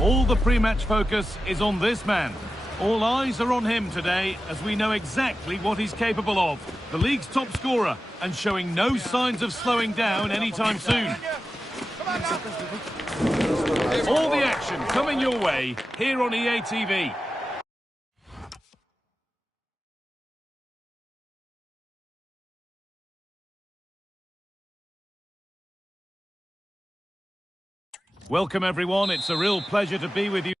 All the pre-match focus is on this man. All eyes are on him today, as we know exactly what he's capable of. The league's top scorer, and showing no signs of slowing down anytime soon. All the action coming your way here on EA TV. Welcome everyone, it's a real pleasure to be with you.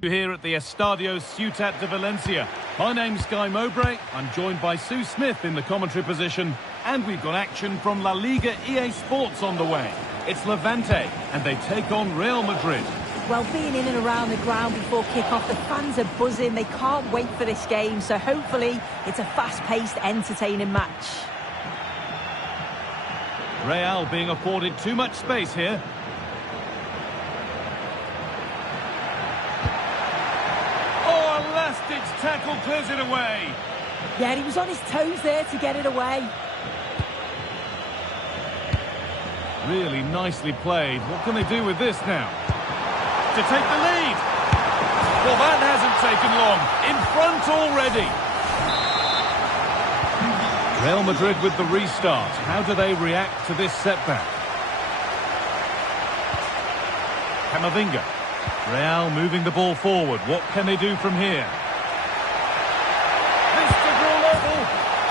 Here at the Estadio Ciutat de Valencia. My name's Guy Mowbray. I'm joined by Sue Smith in the commentary position, and we've got action from La Liga EA Sports on the way. It's Levante, and they take on Real Madrid. Well, being in and around the ground before kick-off, the fans are buzzing. They can't wait for this game, so hopefully it's a fast-paced, entertaining match. Real being afforded too much space here. Last-ditch tackle clears it away. Yeah, and he was on his toes there to get it away. Really nicely played. What can they do with this now? To take the lead. Well, that hasn't taken long. In front already. Real Madrid with the restart. How do they react to this setback? Camavinga. Real moving the ball forward. What can they do from here? This to draw level.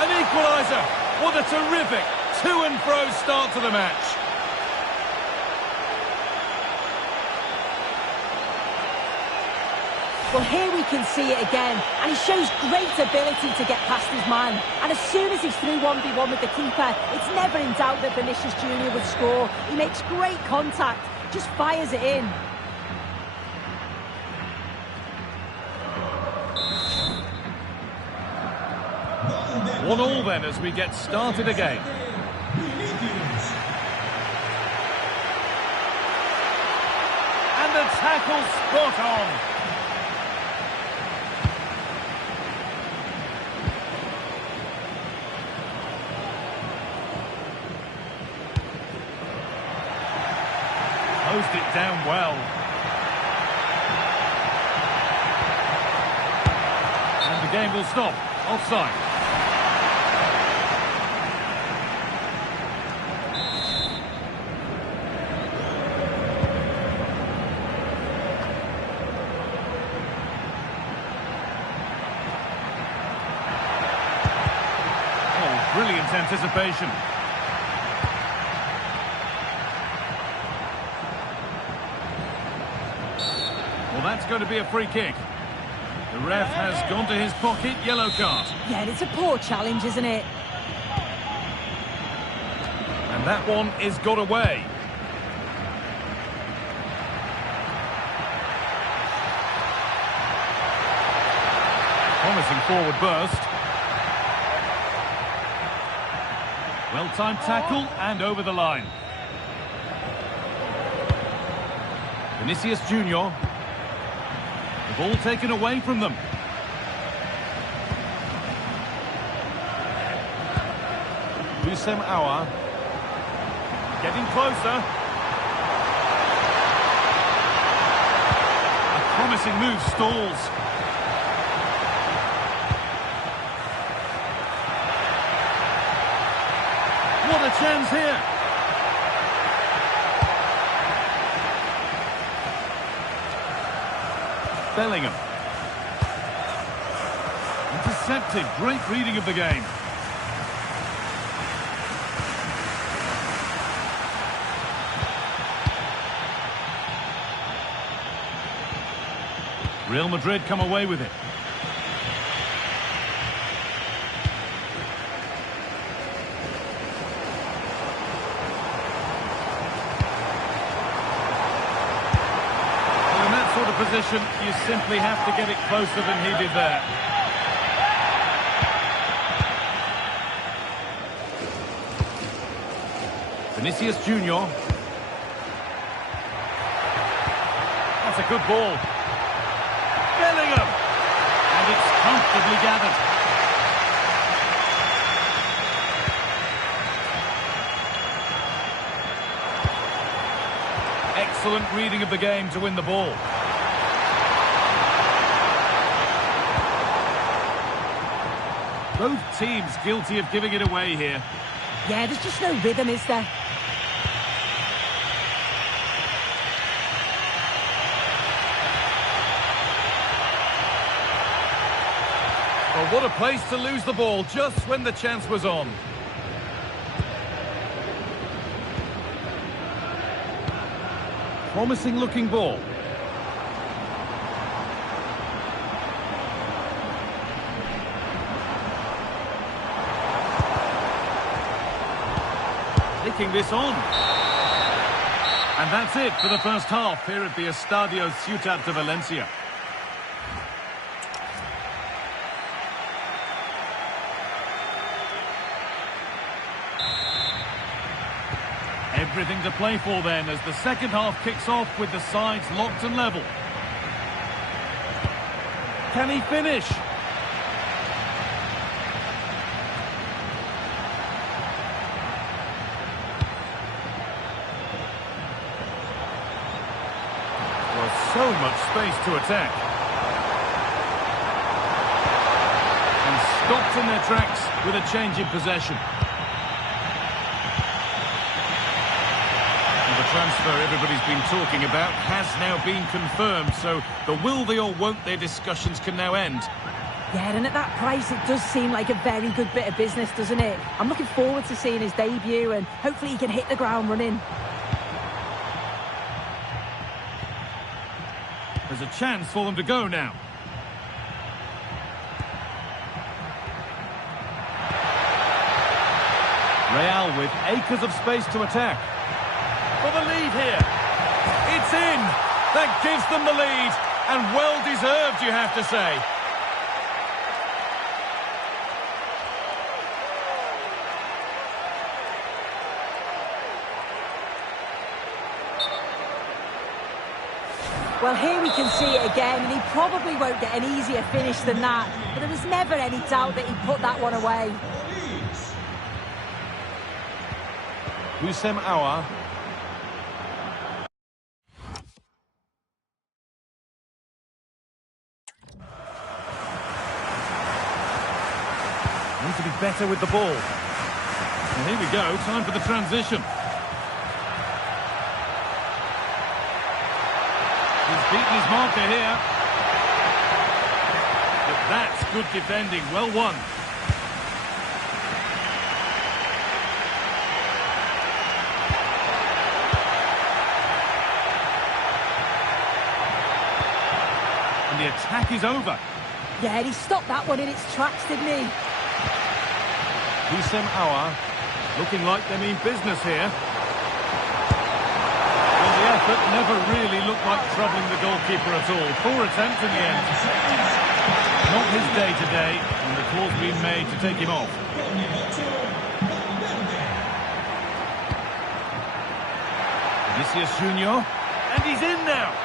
An equaliser. What a terrific to-and-fro start to the match. Well, here we can see it again, and he shows great ability to get past his man. And as soon as he's through 1v1 with the keeper, it's never in doubt that Vinicius Jr. would score. He makes great contact, just fires it in. One all then as we get started again. And the tackle spot on. Closed it down well. And the game will stop. Offside. Brilliant anticipation. Well, that's going to be a free kick. The ref has gone to his pocket, yellow card. Yeah, and it's a poor challenge, isn't it? And that one is got away. Promising forward burst. Well-timed tackle and over the line. Vinicius Jr. The ball taken away from them. Hussein Aouar. Getting closer. A promising move stalls. What a chance here. Bellingham. Intercepted. Great reading of the game. Real Madrid come away with it. Position, you simply have to get it closer than he did there. Vinicius Jr. That's a good ball. Bellingham! And it's comfortable. impressively gathered. Excellent reading of the game to win the ball. Both teams guilty of giving it away here. Yeah, there's just no rhythm, is there? Well, what a place to lose the ball just when the chance was on. Promising looking ball. Taking this on. And that's it for the first half here at the Estadio Ciutat de Valencia. Everything to play for then as the second half kicks off with the sides locked and level. Can he finish? Well, so much space to attack. And stopped in their tracks with a change in possession. Transfer everybody's been talking about has now been confirmed, so the will they or won't they discussions can now end. Yeah, and at that price it does seem like a very good bit of business, doesn't it? I'm looking forward to seeing his debut and hopefully he can hit the ground running. There's a chance for them to go now. Real with acres of space to attack. For the lead here. It's in. That gives them the lead. And well deserved, you have to say. Well, here we can see it again, and he probably won't get an easier finish than that. But there was never any doubt that he'd put that one away. Hussein Aouar. Need to be better with the ball. And here we go, time for the transition. He's beaten his marker here. But that's good defending, well won. And the attack is over. Yeah, he stopped that one in its tracks, didn't he? Hussein Aouar looking like they mean business here. Well, the effort never really looked like troubling the goalkeeper at all. Poor attempt in the end. Not his day today, and the call's been made to take him off. Vinicius Junior, and he's in now.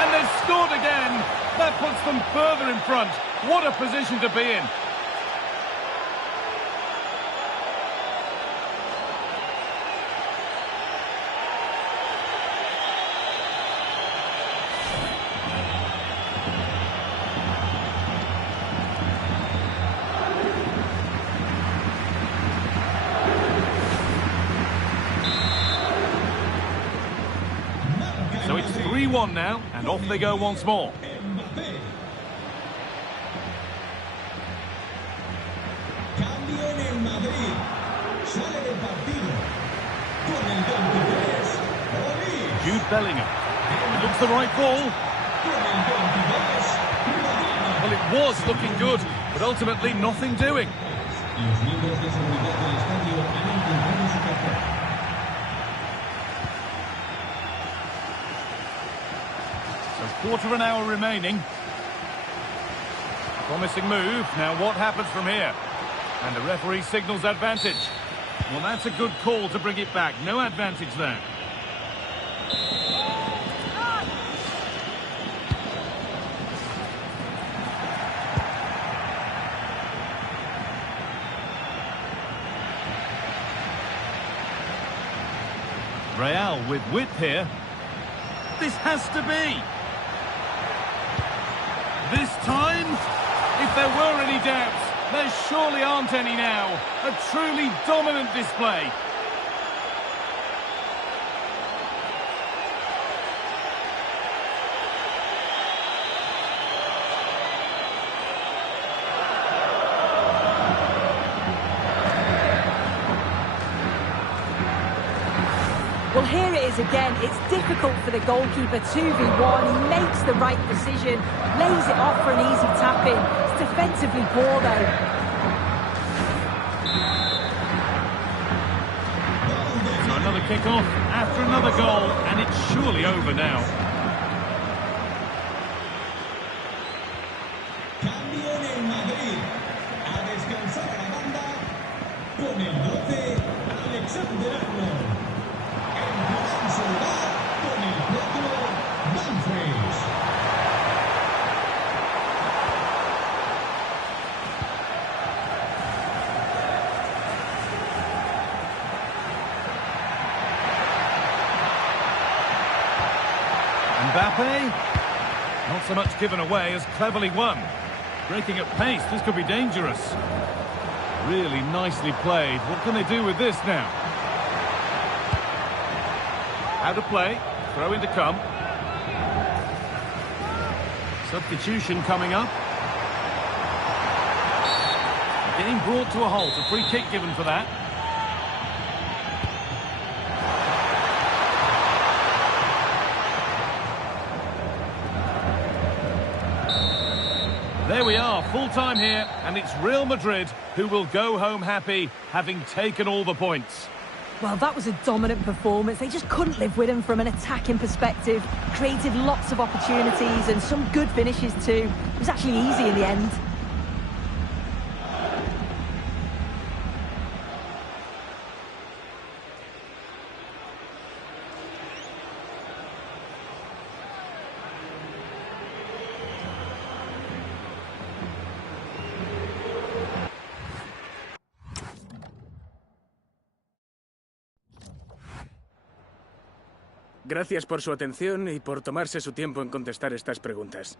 And they've scored again. That puts them further in front. What a position to be in. So it's 3-1 now, and off they go once more. Jude Bellingham. It looks the right ball. Well, it was looking good, but ultimately nothing doing. Quarter of an hour remaining. Promising move. Now what happens from here? And the referee signals advantage. Well, that's a good call to bring it back. No advantage there. Real with width here. This has to be. This time, if there were any doubts, there surely aren't any now. A truly dominant display. Well, here it is again. It's difficult for the goalkeeper, 2v1. He makes the right decision, lays it off for an easy tap-in. It's defensively poor, though. So another kick-off after another goal, and it's surely over now. Cambio en el Madrid. A descansar a la banda con el 12, Alexander-Arnold. En su lugar con el 4, Dumfries. Mbappe, not so much given away as cleverly won. Breaking at pace, this could be dangerous. Really nicely played. What can they do with this now? How to play, throw in to come. Substitution coming up. Game brought to a halt, a free kick given for that. There we are, full time here, and it's Real Madrid who will go home happy, having taken all the points. Well, that was a dominant performance. They just couldn't live with him from an attacking perspective. Created lots of opportunities and some good finishes too. It was actually easy in the end. Gracias por su atención y por tomarse su tiempo en contestar estas preguntas.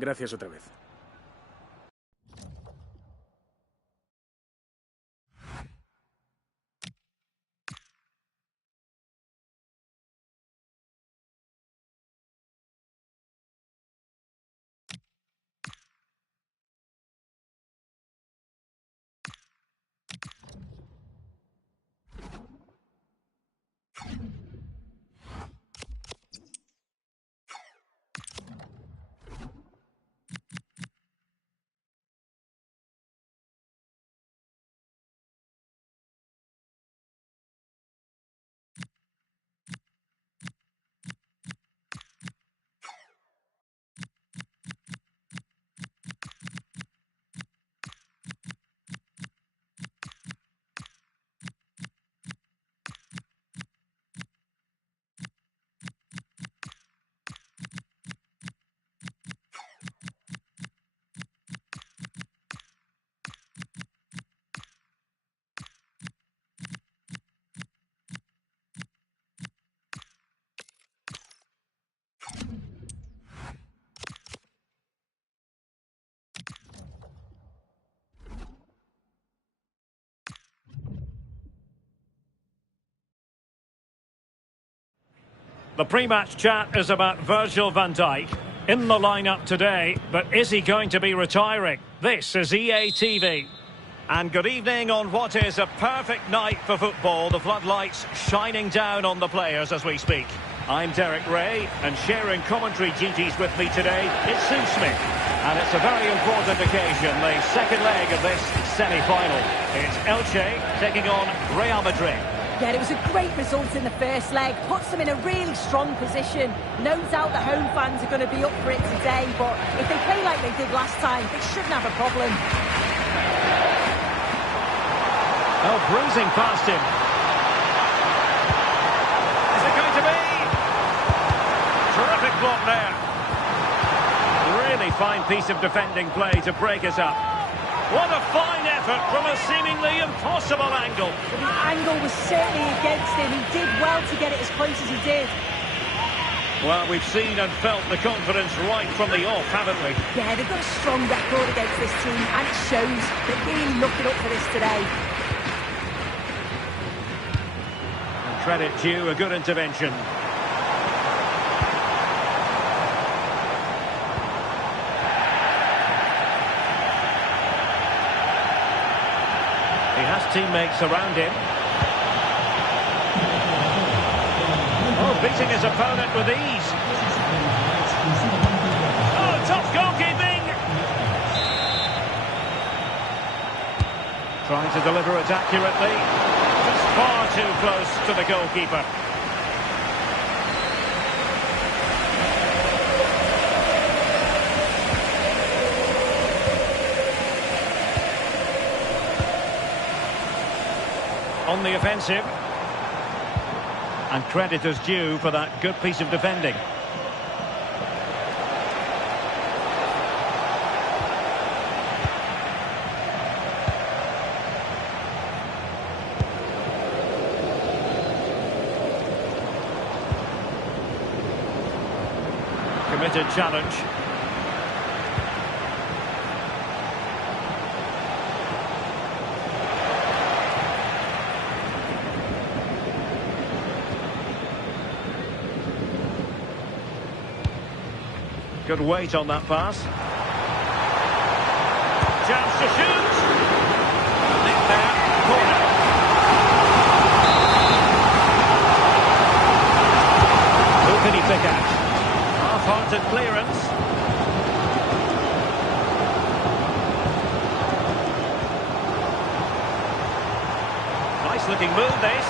Gracias otra vez. The pre-match chat is about Virgil van Dijk. In the lineup today, but is he going to be retiring? This is EA TV. And good evening on what is a perfect night for football. The floodlights shining down on the players as we speak. I'm Derek Ray, and sharing commentary duties with me today is Sue Smith. And it's a very important occasion, the second leg of this semi-final. It's Elche taking on Real Madrid. Yeah, it was a great result in the first leg. Puts them in a really strong position. No doubt the home fans are going to be up for it today, but if they play like they did last time, they shouldn't have a problem. Oh, bruising past him. Is it going to be? Terrific block there. Really fine piece of defending play to break us up. What a fine effort from a seemingly impossible angle. Well, the angle was certainly against him. He did well to get it as close as he did. Well, we've seen and felt the confidence right from the off, haven't we? Yeah, they've got a strong record against this team, and it shows. They're really looking up for this today. And credit due, a good intervention. He has teammates around him. Oh, beating his opponent with ease. Oh, top goalkeeping! Trying to deliver it accurately. Just far too close to the goalkeeper. On the offensive. And credit is due for that good piece of defending. Committed challenge. Good weight on that pass. Chance to shoot. Nick there. Corner. Who can he pick out? Half-hearted clearance. Nice looking move, this.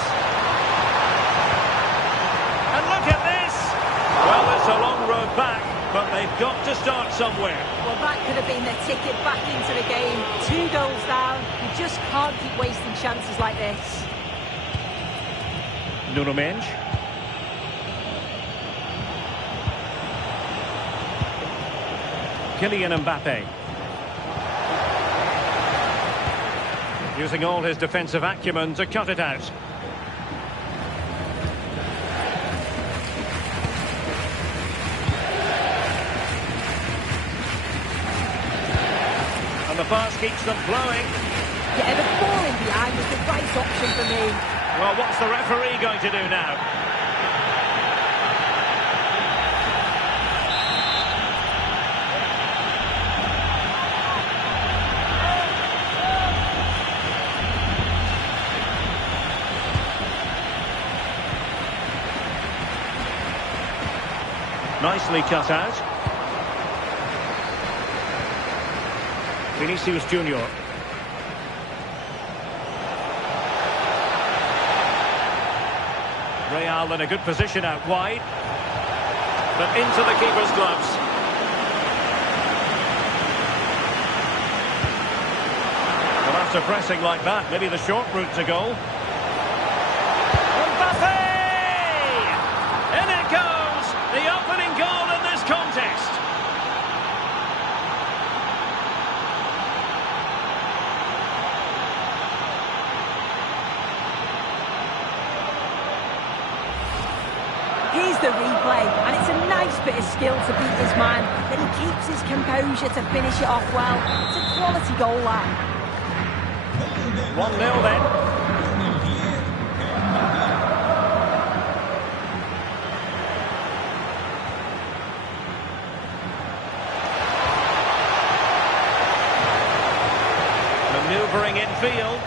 And look at this. Well, it's a long road back. But they've got to start somewhere. Well, that could have been their ticket back into the game. 2 goals down. You just can't keep wasting chances like this. Nuno Mendes. Kylian Mbappe. Using all his defensive acumen to cut it out. The pass keeps them flowing. Yeah, the ball in behind was the right option for me. Well, what's the referee going to do now? Nicely cut out. Vinicius Junior. Real in a good position out wide. But into the keeper's gloves. Well, after pressing like that, maybe the short route to goal. Mbappe! In it goes! The opening goal in this contest. Here's the replay, and it's a nice bit of skill to beat his man. Then he keeps his composure to finish it off well. It's a quality goal, that. 1-0 then. Manoeuvring infield.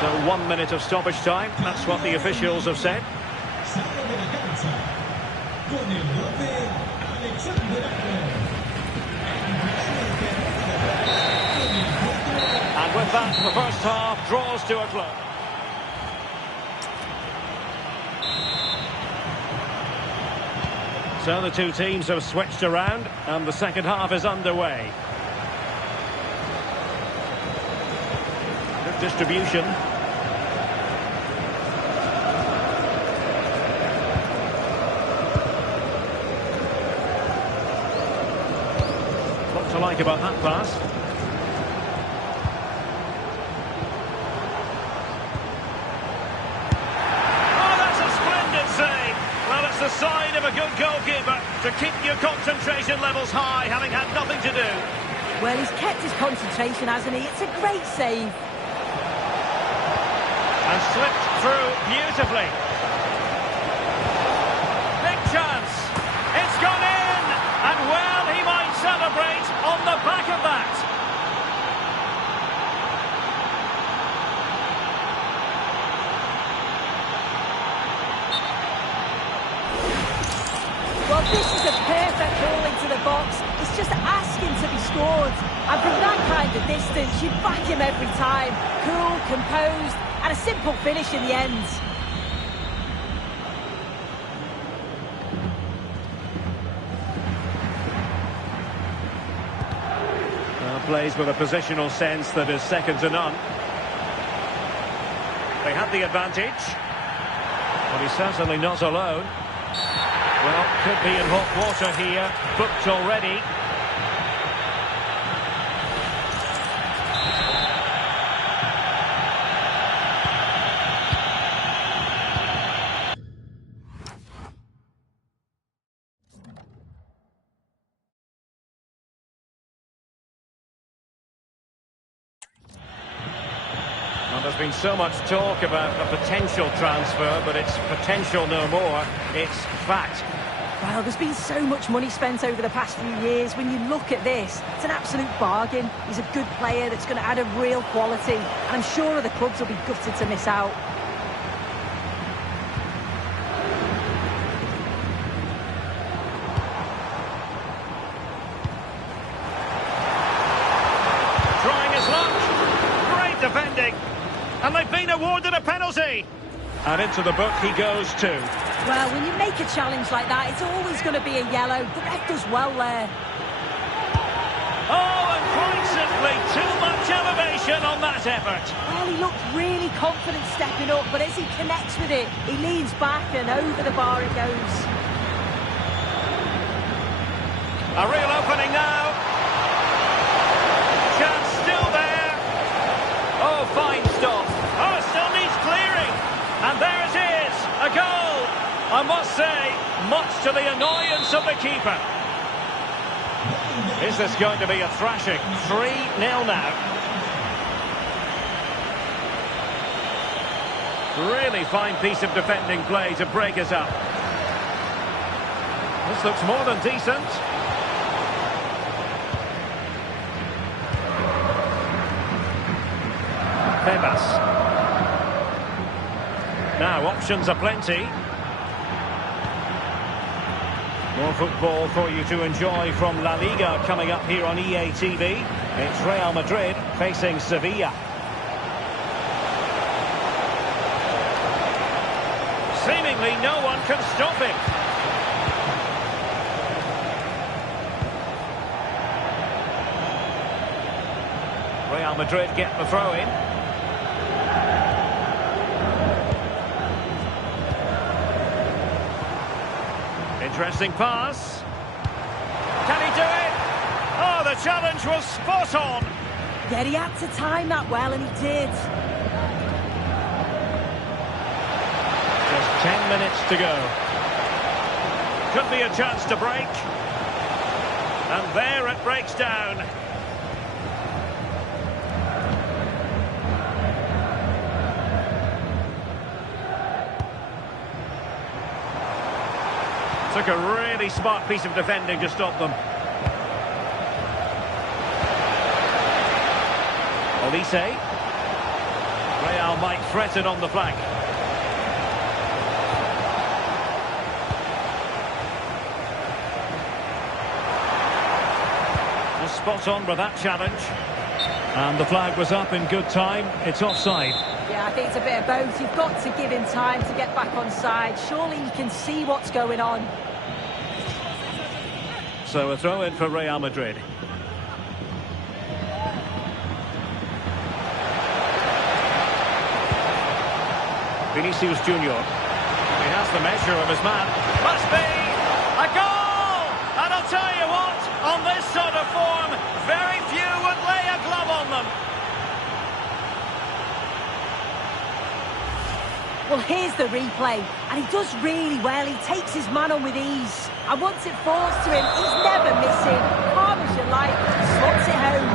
So 1 minute of stoppage time. That's what the officials have said. And with that, the first half draws to a close. So the two teams have switched around and the second half is underway. Good distribution. What to like about that pass? The sign of a good goalkeeper to keep your concentration levels high, having had nothing to do. Well, he's kept his concentration, hasn't he? It's a great save. And slipped through beautifully. Big chance. It's gone in. And well, he might celebrate on the back of that. Well, this is a perfect ball into the box. It's just asking to be scored. And from that kind of distance, you back him every time. Cool, composed, and a simple finish in the end. Plays with a positional sense that is second to none. They had the advantage. But he's certainly not alone. Well, could be in hot water here. Booked already. Well, there's been so much talk about a potential transfer, but it's potential no more. It's fact. Well, there's been so much money spent over the past few years. When you look at this, it's an absolute bargain. He's a good player that's going to add a real quality. And I'm sure other clubs will be gutted to miss out. Trying his luck. Great defending. And they've been awarded a penalty. And into the book he goes too. Well, when you make a challenge like that, it's always going to be a yellow. The ref does well there. Oh, and quite simply, too much elevation on that effort. Well, he looked really confident stepping up, but as he connects with it, he leans back and over the bar it goes. A real opening now. Chance still there. Oh, fine stop. Oh, still needs clearing. And there it is, a goal. I must say, much to the annoyance of the keeper. Is this going to be a thrashing? 3-0 now. Really fine piece of defending play to break us up. This looks more than decent. Febas. Now, options are plenty. More football for you to enjoy from La Liga coming up here on EA TV. It's Real Madrid facing Sevilla. Seemingly no one can stop him. Real Madrid get the throw in. Interesting pass. Can he do it? Oh, the challenge was spot on. Yeah, he had to time that well, and he did. Just 10 minutes to go. Could be a chance to break. And there it breaks down. Took a really smart piece of defending to stop them. Olise. Real might threaten on the flank. Was spot on with that challenge. And the flag was up in good time. It's offside. Yeah, I think it's a bit of both. You've got to give him time to get back on side. Surely he can see what's going on. So a throw in for Real Madrid. Vinicius Junior. He has the measure of his man. Must be a goal! And I'll tell you what, on this sort of form, very few would lay a glove on them. Well, here's the replay, and he does really well. He takes his man on with ease. And once it falls to him, he's never missing. Calm as you like, slots it home.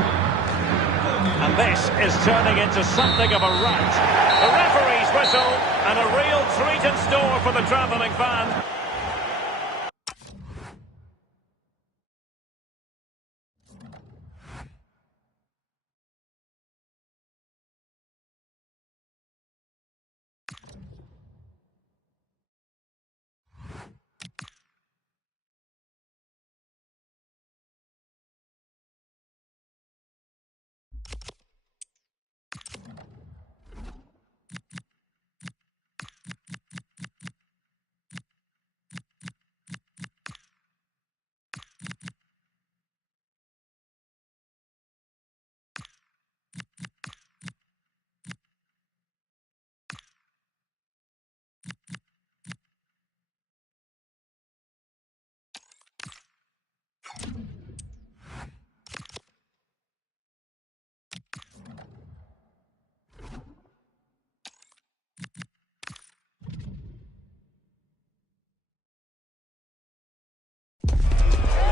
And this is turning into something of a rout. The referee's whistle, and a real treat in store for the travelling fan.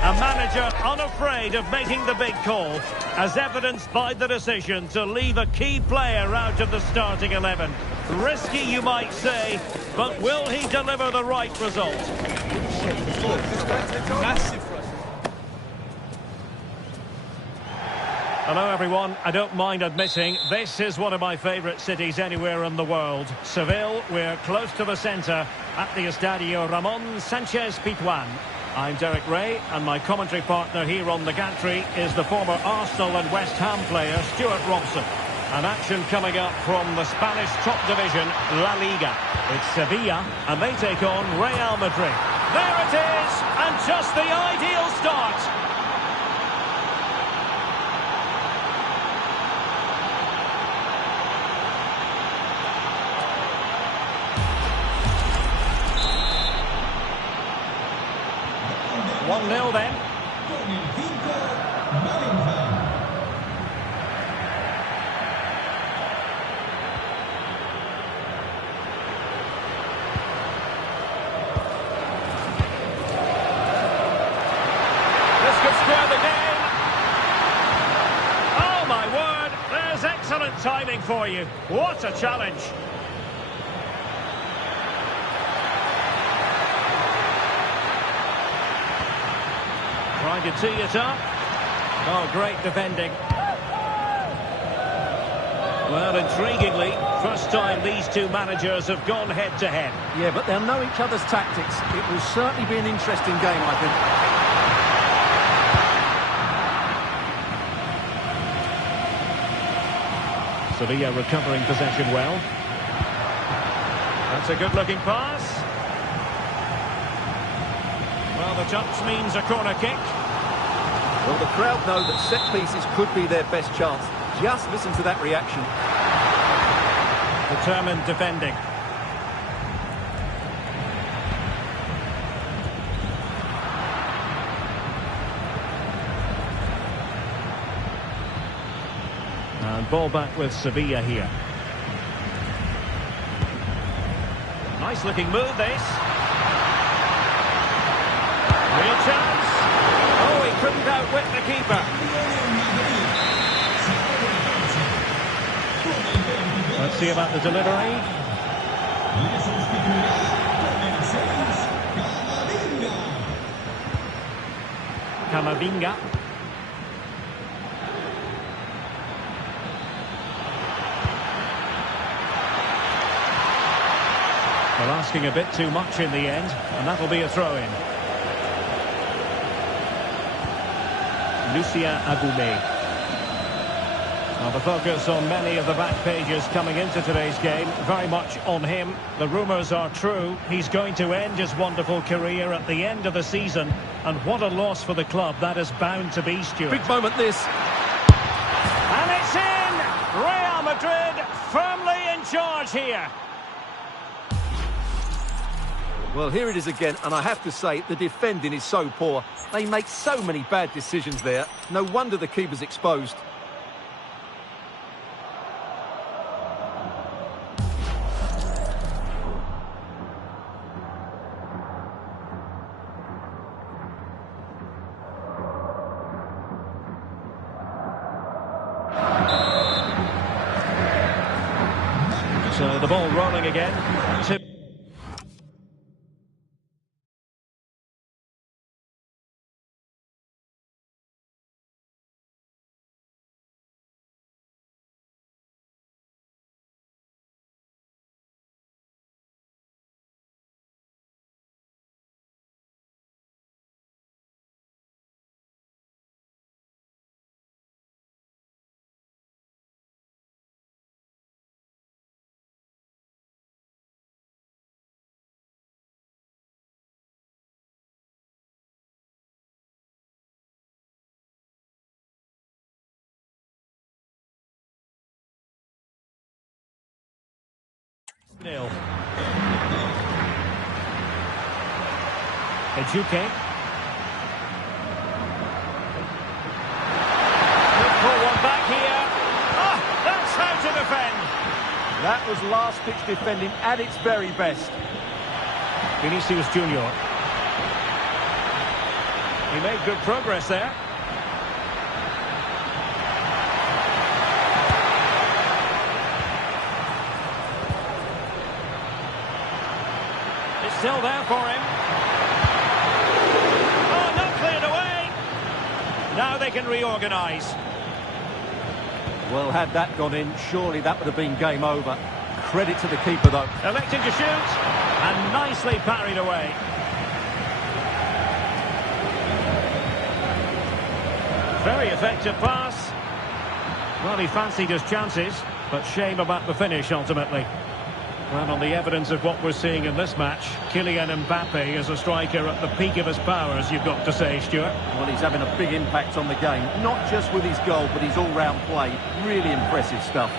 A manager unafraid of making the big call, as evidenced by the decision to leave a key player out of the starting 11. Risky, you might say, but will he deliver the right result? Hello everyone, I don't mind admitting this is one of my favourite cities anywhere in the world. Seville, we're close to the centre at the Estadio Ramon Sanchez Pizjuan. I'm Derek Ray, and my commentary partner here on the gantry is the former Arsenal and West Ham player Stuart Robson. An action coming up from the Spanish top division, La Liga. It's Sevilla, and they take on Real Madrid. There it is, and just the ideal start. One 0 then. This could square the game. Oh my word, there's excellent timing for you. What a challenge. Trying to tee it up. Oh, great defending. Well, intriguingly, first time these two managers have gone head-to-head. Yeah, but they'll know each other's tactics. It will certainly be an interesting game, I think. Sevilla recovering possession well. That's a good-looking pass. Well, the touch means a corner kick. Well, the crowd know that set pieces could be their best chance. Just listen to that reaction. Determined defending. And ball back with Sevilla here. Nice looking move, this. Real chance. Oh, he couldn't outwit the keeper. Let's see about the delivery. Camavinga. Well, asking a bit too much in the end, and that'll be a throw-in. Lucien Agoumé. Well, the focus on many of the back pages coming into today's game, very much on him. The rumours are true. He's going to end his wonderful career at the end of the season. And what a loss for the club that is bound to be, Stuart. Big moment this. And it's in! Real Madrid firmly in charge here. Well, here it is again, and I have to say, the defending is so poor. They make so many bad decisions there. No wonder the keeper's exposed. So the ball rolling again. Nil. Ejuke. Good pull one back here. Oh, that's how to defend. That was last-pitch defending at its very best. Vinicius Junior. He made good progress there. It's still there for him. Oh, not cleared away. Now they can reorganise. Well, had that gone in, surely that would have been game over. Credit to the keeper, though. Electing to shoot. And nicely parried away. Very effective pass. Well, he fancied his chances, but shame about the finish ultimately. Well, on the evidence of what we're seeing in this match, Kylian Mbappe is a striker at the peak of his powers, you've got to say, Stuart. Well, he's having a big impact on the game, not just with his goal, but his all-round play. Really impressive stuff.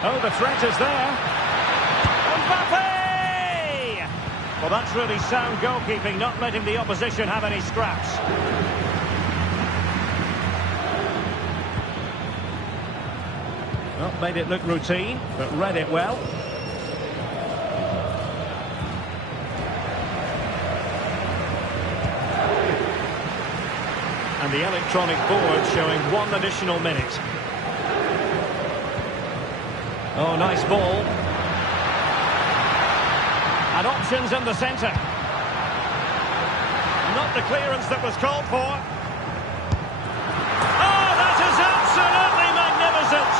Oh, the threat is there. Mbappe! Well, that's really sound goalkeeping, not letting the opposition have any scraps. Well, made it look routine, but read it well. And the electronic board showing 1 additional minute. Oh, nice ball. And options in the centre. Not the clearance that was called for. Oh, that is absolutely magnificent.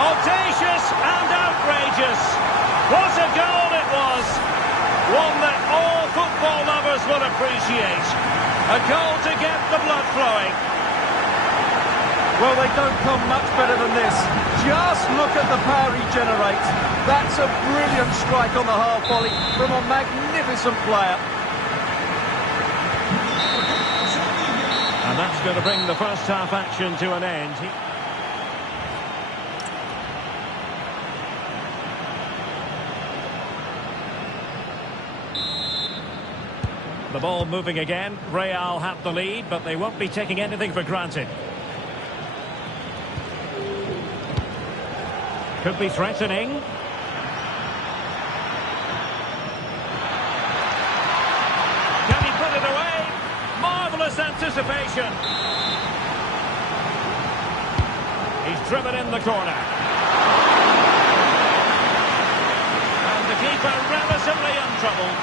Audacious and outrageous. What a goal it was. One that all football lovers will appreciate. A goal to get the blood flowing. Well, they don't come much better than this. Just look at the power he generates. That's a brilliant strike on the half volley from a magnificent player. And that's going to bring the first half action to an end. The ball moving again. Real have the lead, but they won't be taking anything for granted. Could be threatening. anticipation. He's driven in the corner. And the keeper relatively untroubled.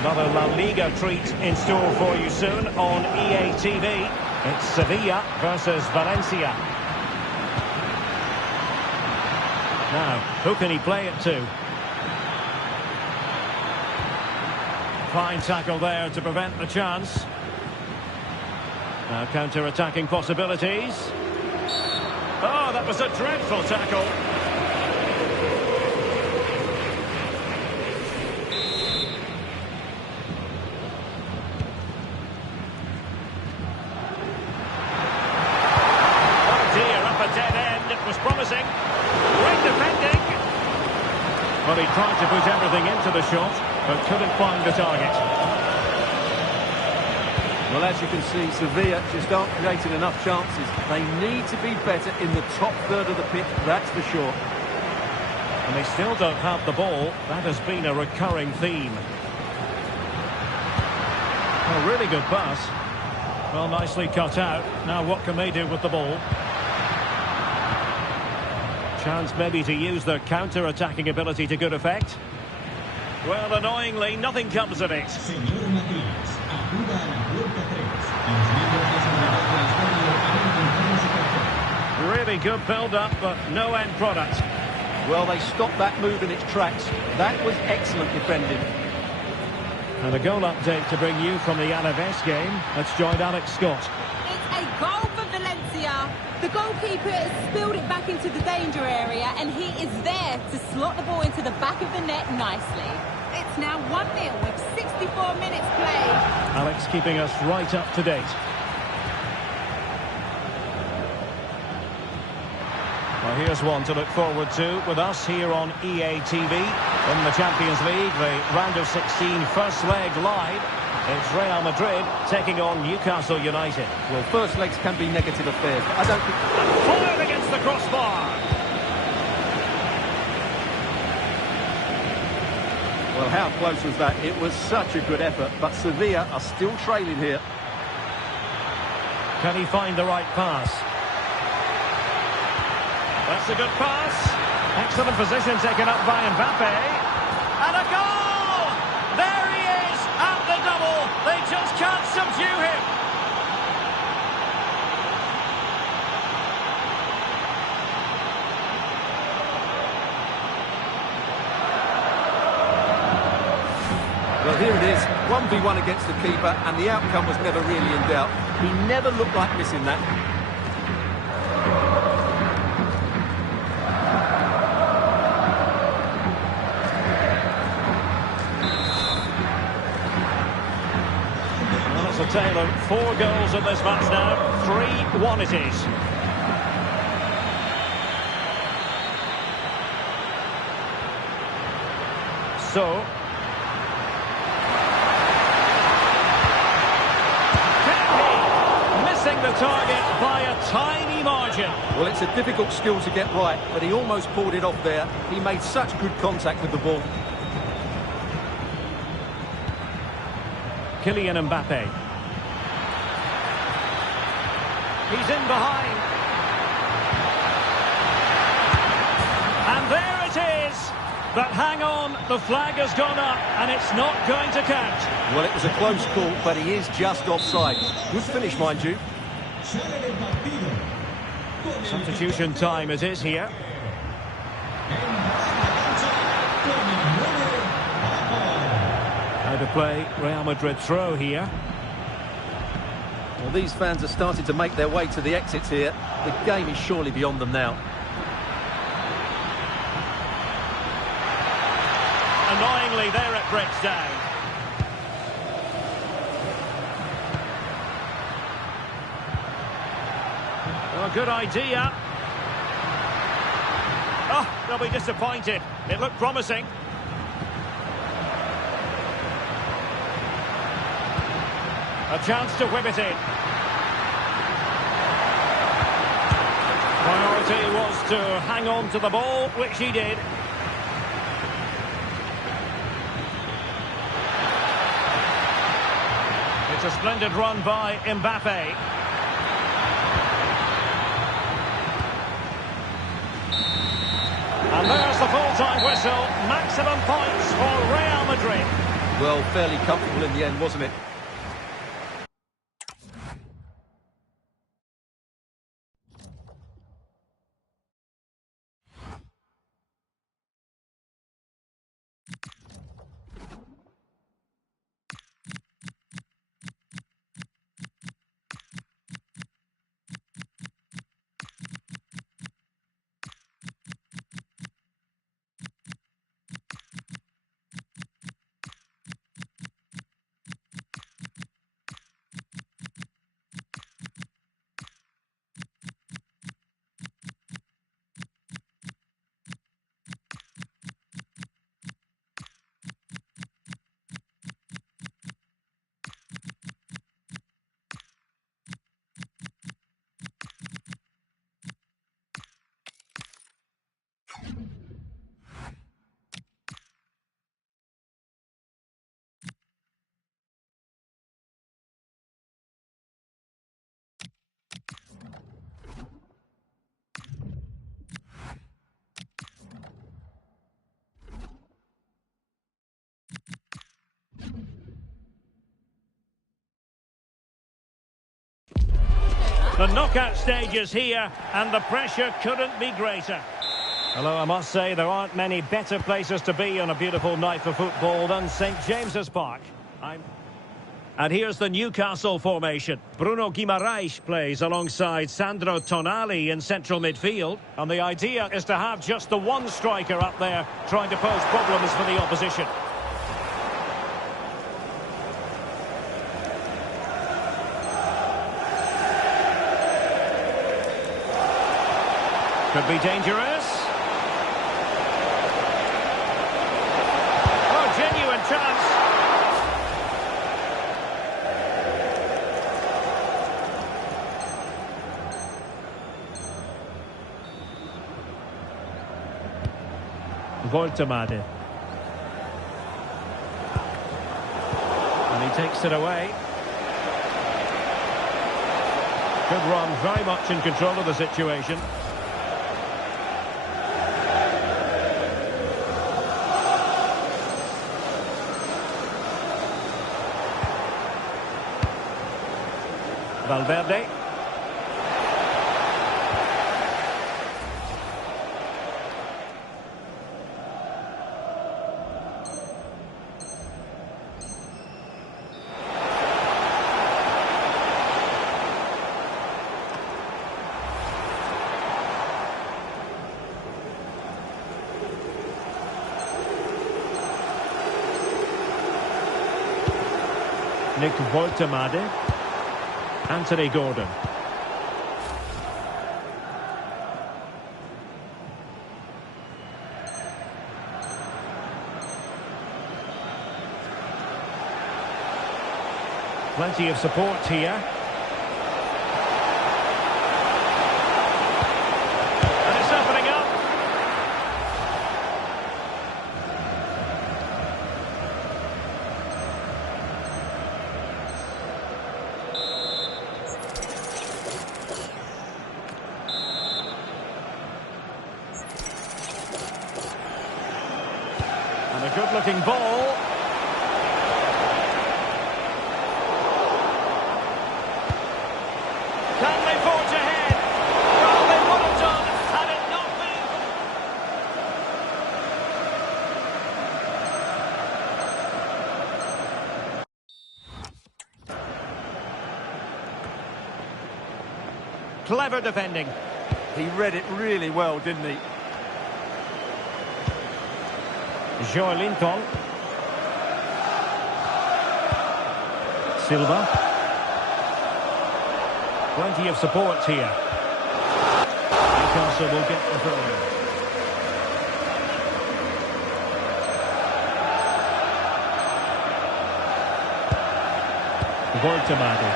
Another La Liga treat in store for you soon on EA TV. It's Sevilla versus Valencia. Now, who can he play it to? Fine tackle there to prevent the chance. Now counter-attacking possibilities. Oh, that was a dreadful tackle. Promising. Great defending. Well, he tried to put everything into the shot, but couldn't find the target. Well, as you can see, Sevilla just aren't creating enough chances. They need to be better in the top third of the pitch, that's for sure. And they still don't have the ball. That has been a recurring theme. A really good pass. Well, nicely cut out. Now what can they do with the ball? Chance maybe to use their counter-attacking ability to good effect. Well, annoyingly, nothing comes of it. Really good build-up, but no end product. Well, they stopped that move in its tracks. That was excellent defending. And a goal update to bring you from the Alaves game. Let's join Alex Scott. It's a goal for Valencia. The goalkeeper has spilled it back into the danger area, and he is there to slot the ball into the back of the net nicely. It's now 1-0 with 64 minutes played. Alex keeping us right up to date. Well, here's one to look forward to with us here on EA TV. In the Champions League, the round of 16 first leg live. It's Real Madrid taking on Newcastle United. Well, first legs can be negative affairs, but I don't think... Fired against the crossbar. Well, how close was that? It was such a good effort, but Sevilla are still trailing here. Can he find the right pass? That's a good pass. Excellent position taken up by Mbappe. And a goal! There he is at the double. They just can't subdue him. Well, here it is, 1v1 against the keeper, and the outcome was never really in doubt. He never looked like missing that. Well, it's a tale of 4 goals in this match now. 3-1 it is. So... the target by a tiny margin. Well, it's a difficult skill to get right, but he almost pulled it off there. He made such good contact with the ball. Kylian Mbappe. He's in behind. And there it is. But hang on, the flag has gone up and it's not going to count. Well, it was a close call, but he is just offside. Good finish, mind you. Substitution time it is here. How to play Real Madrid throw here. Well, these fans are starting to make their way to the exits here. The game is surely beyond them now. Annoyingly, there it breaks down. Well, good idea. Oh, they'll be disappointed. It looked promising. A chance to whip it in. Priority was to hang on to the ball, which he did. It's a splendid run by Mbappe. And there's the full-time whistle. Maximum points for Real Madrid. Well, fairly comfortable in the end, wasn't it? The knockout stage is here, and the pressure couldn't be greater. Although I must say there aren't many better places to be on a beautiful night for football than St James's Park. And here's the Newcastle formation. Bruno Guimaraes plays alongside Sandro Tonali in central midfield. And the idea is to have just the one striker up there trying to pose problems for the opposition. Could be dangerous. Oh, genuine chance. Voltemade. And he takes it away. Good run, very much in control of the situation. Valverde. Nick Voltemade. Anthony Gordon. Plenty of support here. And it's opening up. And a good-looking ball. Can they forge ahead? Well, they would have done had it not been. Clever defending. He read it really well, didn't he? Joelinton. Silva. Plenty of support here. Newcastle will get the throw. Voltemade.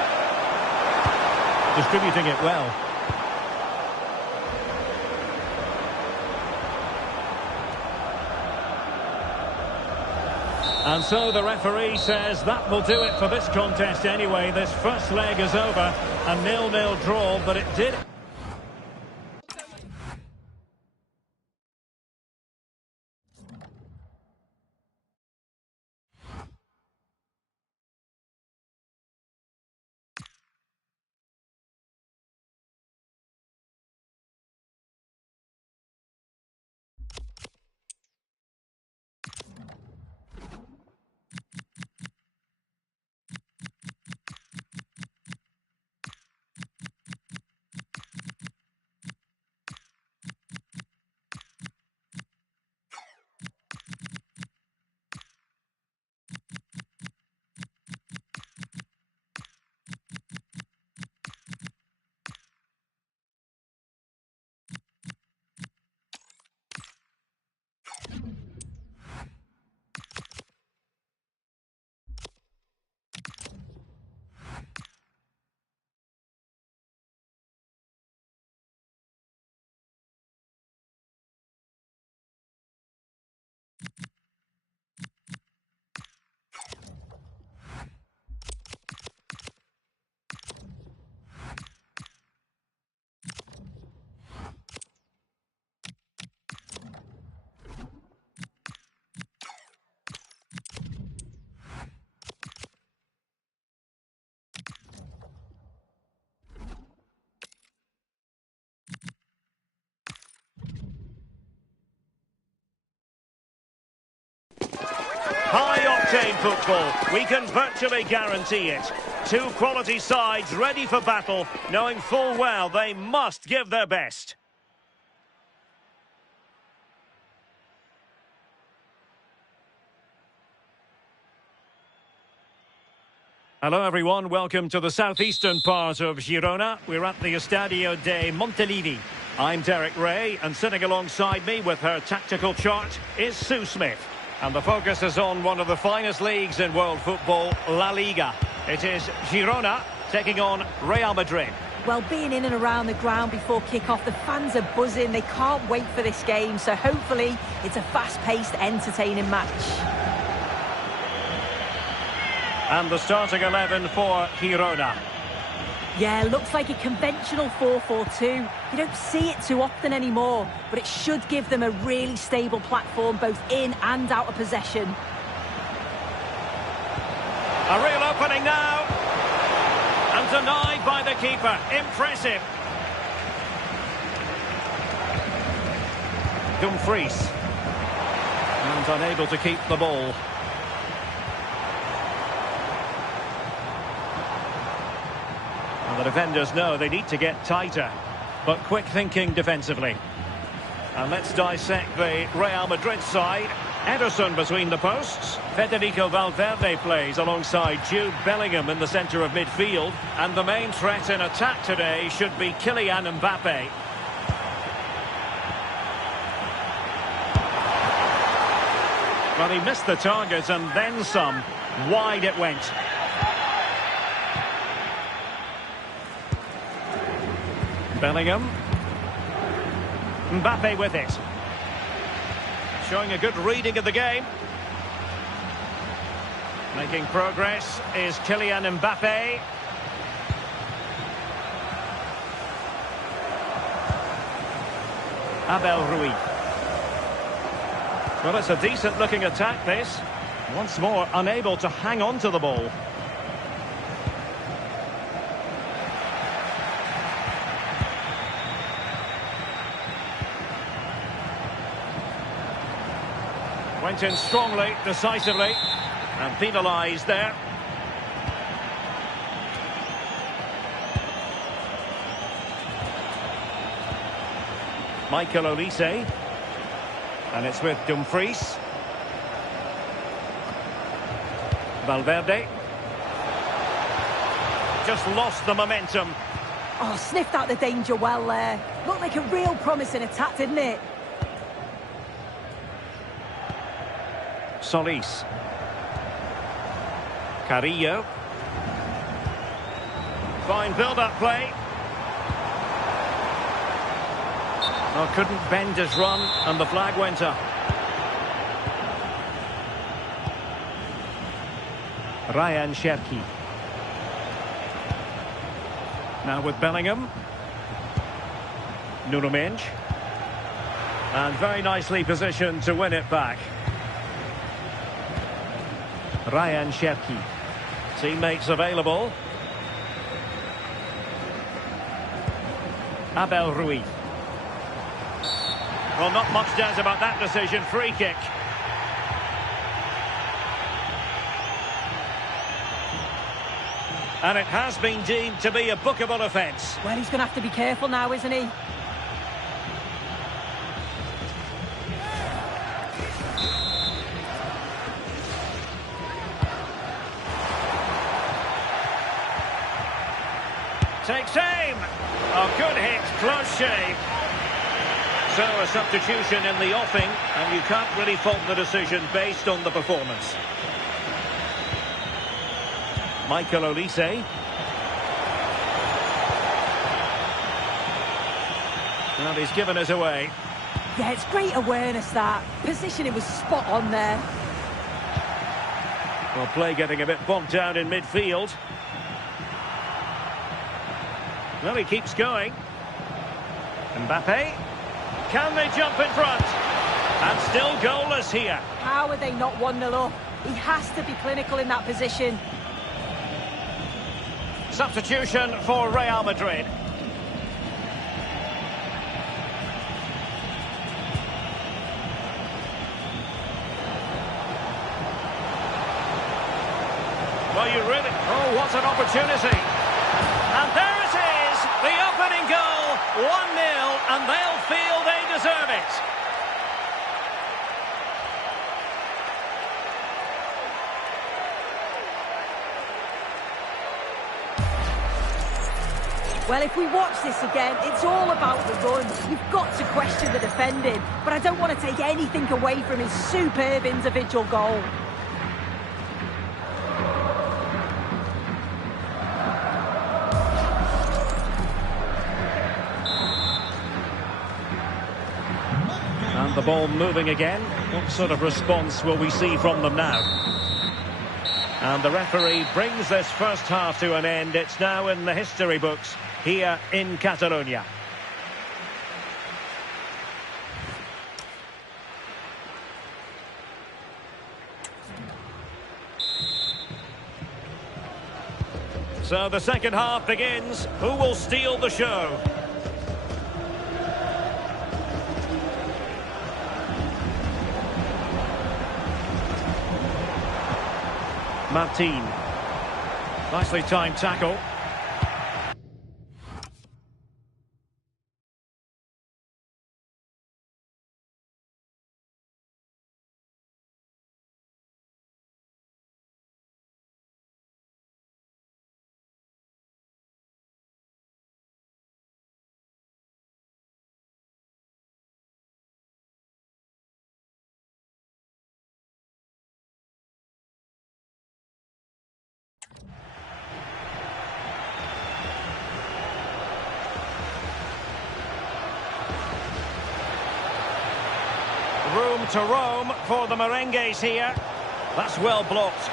Distributing it well. And so the referee says that will do it for this contest anyway. This first leg is over, a 0-0 draw, but it did... High-octane football, we can virtually guarantee it. Two quality sides ready for battle, knowing full well they must give their best. Hello everyone, welcome to the southeastern part of Girona. We're at the Estadio de Montilivi. I'm Derek Ray, and sitting alongside me with her tactical chart is Sue Smith. And the focus is on one of the finest leagues in world football, La Liga. It is Girona taking on Real Madrid. Well, being in and around the ground before kick-off, the fans are buzzing. They can't wait for this game, so hopefully it's a fast-paced, entertaining match. And the starting 11 for Girona. Yeah, looks like a conventional 4-4-2. You don't see it too often anymore, but it should give them a really stable platform, both in and out of possession. A real opening now. And denied by the keeper. Impressive. Dumfries. And unable to keep the ball. The defenders know they need to get tighter, but quick thinking defensively. And let's dissect the Real Madrid side. Ederson between the posts. Federico Valverde plays alongside Jude Bellingham in the centre of midfield. And the main threat in attack today should be Kylian Mbappe. Well, he missed the target and then some. Wide it went. Bellingham. Mbappe with it. Showing a good reading of the game. Making progress is Kylian Mbappe. Abel Ruiz. Well, it's a decent-looking attack, this. Once more, unable to hang on to the ball. Went in strongly, decisively, and penalised there. Michael Olise. And it's with Dumfries. Valverde. Just lost the momentum. Oh, sniffed out the danger well there. Looked like a real promising attack, didn't it? Solis. Carrillo. Fine build-up play. Oh, couldn't bend his run, and the flag went up. Ryan Cherki. Now with Bellingham. Nuno Mendes. And very nicely positioned to win it back. Ryan Cherki. Teammates available. Abel Ruiz. Well, not much doubt about that decision. Free kick. And it has been deemed to be a bookable offence. Well, he's going to have to be careful now, isn't he? Takes aim. Oh, good hit. Close shave. So a substitution in the offing, and you can't really fault the decision based on the performance. Michael Olise. And he's given us away. Yeah, it's great awareness, that. Positioning was spot on there. Well, play getting a bit bogged down in midfield. Well, he keeps going. Mbappe. Can they jump in front? And still goalless here. How are they not 1-0 up? He has to be clinical in that position. Substitution for Real Madrid. Well, you really... Oh, what an opportunity. And there it is, the opening goal, 1-0, and they'll feel they deserve it. Well, if we watch this again, it's all about the run. You've got to question the defending, but I don't want to take anything away from his superb individual goal. And the ball moving again. What sort of response will we see from them now? And the referee brings this first half to an end. It's now in the history books here in Catalonia. So the second half begins. Who will steal the show? Martin. Nicely timed tackle. Room to roam for the Merengues here. That's well blocked.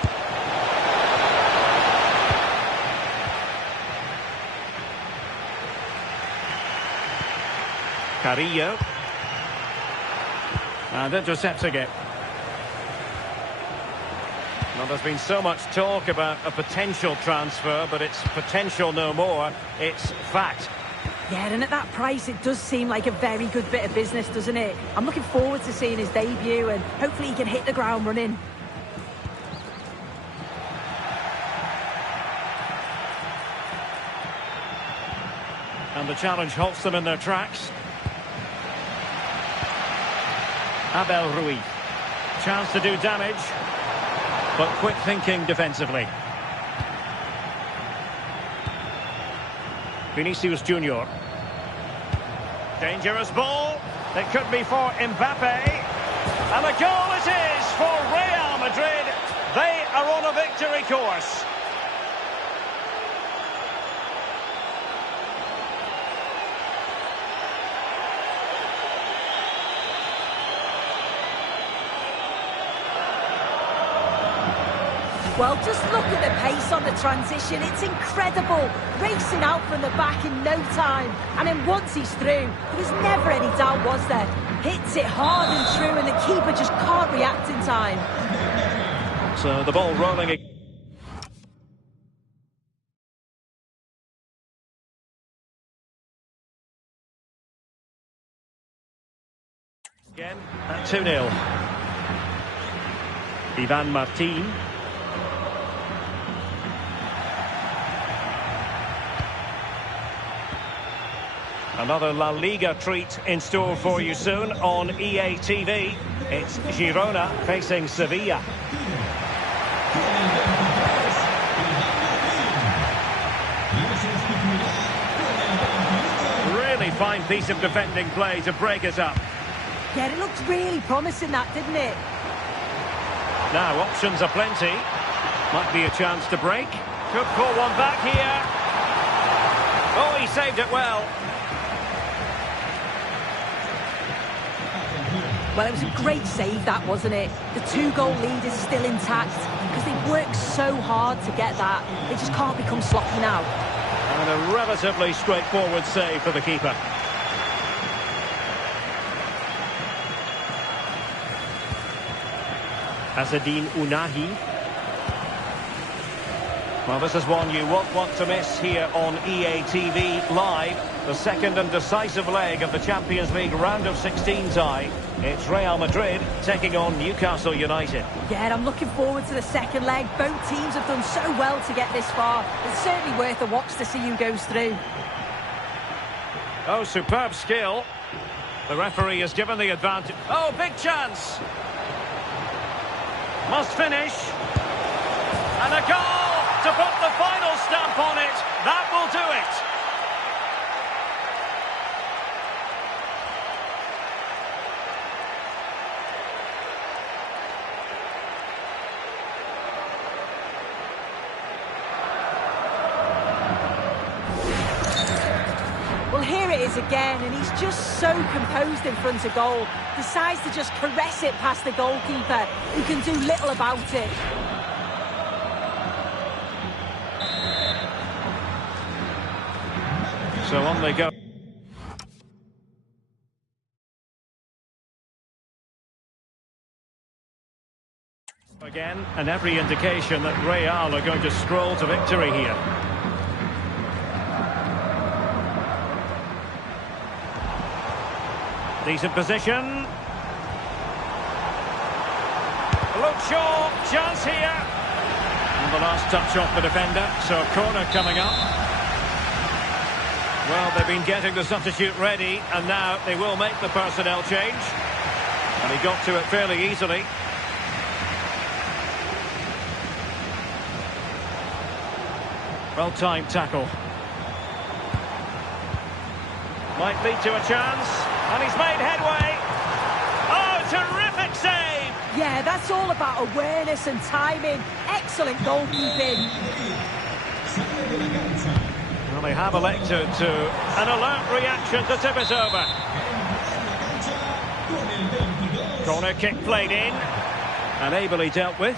Carrillo. And intercepting it. Well, there's been so much talk about a potential transfer, but it's potential no more. It's fact. Yeah, and at that price, it does seem like a very good bit of business, doesn't it? I'm looking forward to seeing his debut, and hopefully he can hit the ground running. And the challenge halts them in their tracks. Abel Ruiz. Chance to do damage, but quick thinking defensively. Vinicius Junior. Dangerous ball. It could be for Mbappe. And a goal it is for Real Madrid. They are on a victory course. Well, just look at the pace on the transition. It's incredible. Racing out from the back in no time. And then once he's through, there was never any doubt, was there? Hits it hard and true, and the keeper just can't react in time. So the ball rolling again at 2-0. Ivan Martin. Another La Liga treat in store for you soon on EA TV. It's Girona facing Sevilla. Really fine piece of defending play to break us up. Yeah, it looked really promising, that, didn't it? Now, options are plenty. Might be a chance to break. Could pull one back here. Oh, he saved it well. Well, it was a great save, that, wasn't it? The 2-goal lead is still intact because they've worked so hard to get that. They just can't become sloppy now. And a relatively straightforward save for the keeper. Azzedine Ounahi. Well, this is one you won't want to miss here on EA TV Live. The second and decisive leg of the Champions League round of 16 tie. It's Real Madrid taking on Newcastle United. Yeah, and I'm looking forward to the second leg. Both teams have done so well to get this far. It's certainly worth a watch to see who goes through. Oh, superb skill. The referee has given the advantage. Oh, big chance. Must finish. And a goal to put the final stamp on it. That will do it. Well, here it is again, and he's just so composed in front of goal. Decides to just caress it past the goalkeeper, who can do little about it. So on they go. Again, and every indication that Real are going to stroll to victory here. Decent position. Luke Shaw, chance here. And the last touch off the defender, so a corner coming up. Well, they've been getting the substitute ready, and now they will make the personnel change. And he got to it fairly easily. Well-timed tackle. Might lead to a chance. And he's made headway. Oh, terrific save! Yeah, that's all about awareness and timing. Excellent goalkeeping. Well, they have elected to an alert reaction to tip it over. Corner kick played in. And ably dealt with.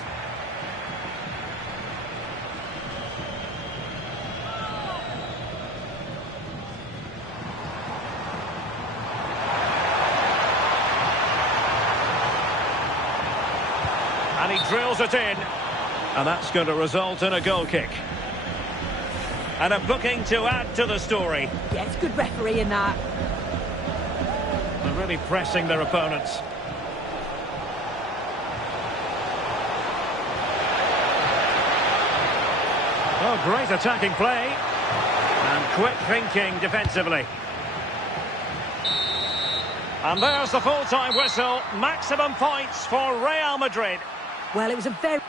And he drills it in. And that's going to result in a goal kick. And a booking to add to the story. Yeah, it's good refereeing that. They're really pressing their opponents. Oh, great attacking play. And quick thinking defensively. And there's the full-time whistle. Maximum points for Real Madrid. Well, it was a very...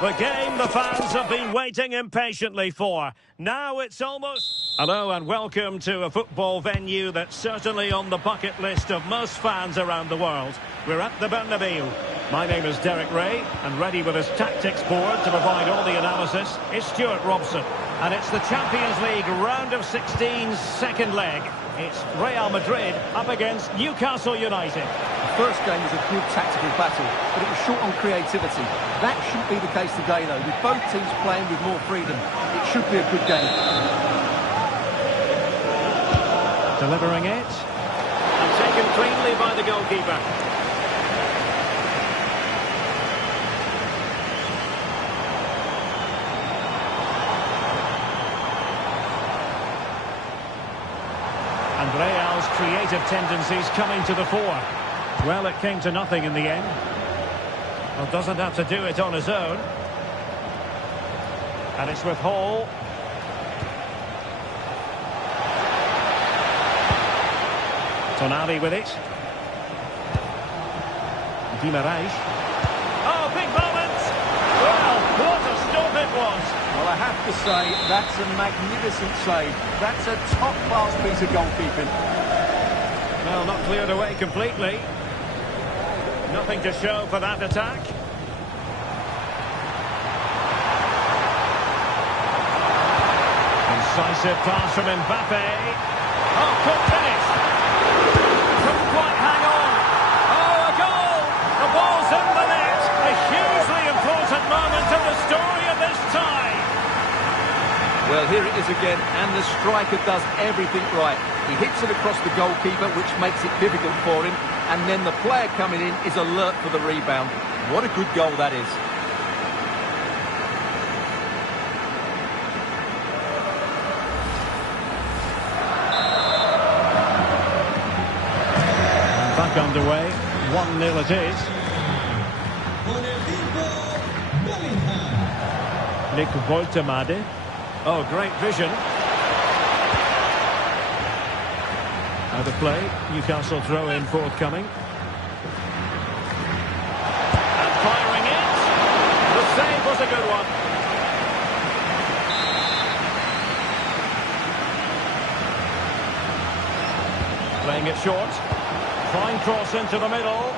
The game the fans have been waiting impatiently for. Now it's almost... Hello and welcome to a football venue that's certainly on the bucket list of most fans around the world. We're at the Bernabeu. My name is Derek Ray, and ready with his tactics board to provide all the analysis is Stuart Robson. And it's the Champions League round of 16's second leg. It's Real Madrid up against Newcastle United. The first game was a good tactical battle, but it was short on creativity. That shouldn't be the case today, though. With both teams playing with more freedom, it should be a good game. Delivering it. And taken cleanly by the goalkeeper. And Real's creative tendencies coming to the fore. Well, it came to nothing in the end. Well, doesn't have to do it on his own. And it's with Hall. Tonali with it. Guimaraes. Oh, big moment! Well, what a stop it was! Well, I have to say, that's a magnificent save. That's a top-class piece of goalkeeping. Well, not cleared away completely. Nothing to show for that attack. Incisive pass from Mbappe. Oh, good finish. Couldn't quite hang on. Oh, a goal! The ball's in the net. A hugely important moment in the story of this tie. Well, here it is again, and the striker does everything right. He hits it across the goalkeeper, which makes it difficult for him, and then the player coming in is alert for the rebound. What a good goal that is. Back underway, 1-0 it is. Con el tiempo, Bellingham. Nick Woltemade. Oh, great vision. Out of play, Newcastle throw in forthcoming. And firing it. The save was a good one. Playing it short. Fine cross into the middle.